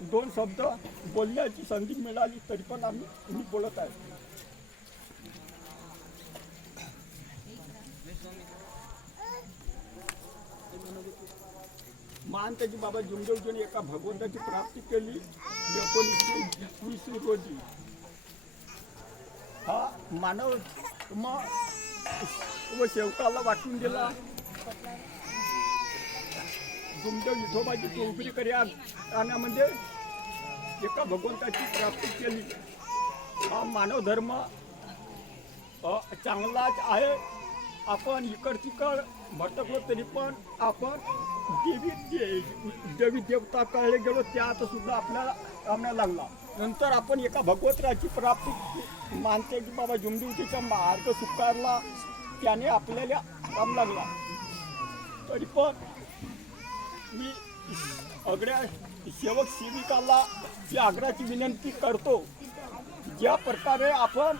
दोन शब्द बोलण्याची संधी मिळाली तरी पण आम्ही मी बोलत आहे. महांताजी त्याची बाबा जुमदेवजीने एका भगवंताची प्राप्ती केली. एकोणीसशे एकवीस रोजी. हा मानव मग व शेवकाला वाटून दिला. जुमदेव विठोबाची चौकरी करी आणण्यामध्ये एका भगवंताची प्राप्ती केली. हा मानव धर्म चांगलाच आहे. आपण इकड तिकड भटकलो तरी पण आपण देवी दे- देवी देवताकडे गेलो त्यात सुद्धा आपल्याला कामण्या लागला. नंतर आपण एका भगवंतराची प्राप्ती मानते की बाबा जुमदेवतीचा मार्ग स्वीकारला त्याने आपल्याला काम लागला. तरी पण मी आग्र्या सेवक सेविकाला जी आग्रहाची विनंती करतो. ज्या प्रकारे आपण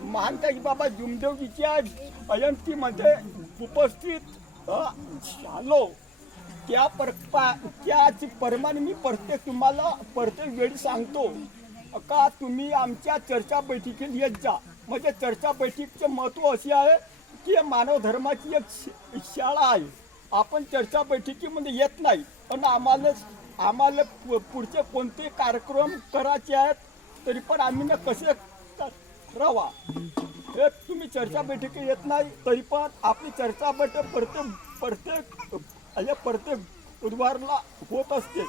महानताजी बाबा जुमदेवजीच्या जयंतीमध्ये उपस्थित झालो. त्या पर पा- त्याच परमाने मी प्रत्येक तुम्हाला प्रत्येक वेळी सांगतो का तुम्ही आमच्या चर्चा बैठकीत येत जा. म्हणजे चर्चा बैठकीचे महत्त्व असे आहे की मानव धर्माची एक शाळा आहे. आपण चर्चा बैठकीमध्ये येत नाही. पण आम्हाला आम्हाला पु- पुढचे कोणते कार्यक्रम करायचे आहेत तरी पण आम्ही ना कसे ठरवा? हे तुम्ही चर्चा बैठकी येत नाही तरी पण आपली चर्चा बैठक प्रत्येक प्रत्येक म्हणजे प्रत्येक बुधवारला होत असते.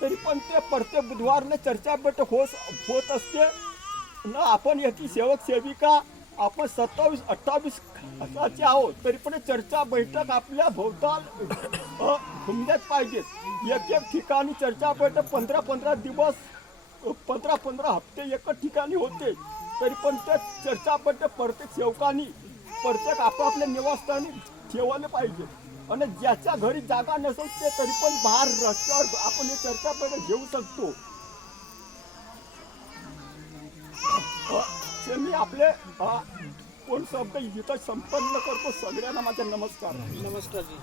तरी पण ते प्रत्येक बुधवारला चर्चा बैठक होत होत असते. न आपण याची सेवक सेविका आपण सत्तावीस अठ्ठावीस असाचे आहोत तरी पण चर्चा बैठक आपल्या भोवताल अ, घुमल्याच पाहिजेत एक एक ठिकाणी चर्चा बैठक पंधरा पंधरा दिवस पंधरा पंधरा हप्ते एकच ठिकाणी होते. तरी पण त्या चर्चा बैठक प्रत्येक सेवकांनी प्रत्येक आपापल्या निवासस्थानी ठेवायला पाहिजे. आणि ज्याच्या घरी जागा नसेल ते तरी पण बाहेर रस्त्यावर आपण हे चर्चा बैठक घेऊ शकतो अ, ते मी आपले कोण शब्द इथं संपन्न करतो सगळ्यांना माझा नमस्कार. नमस्कार जी.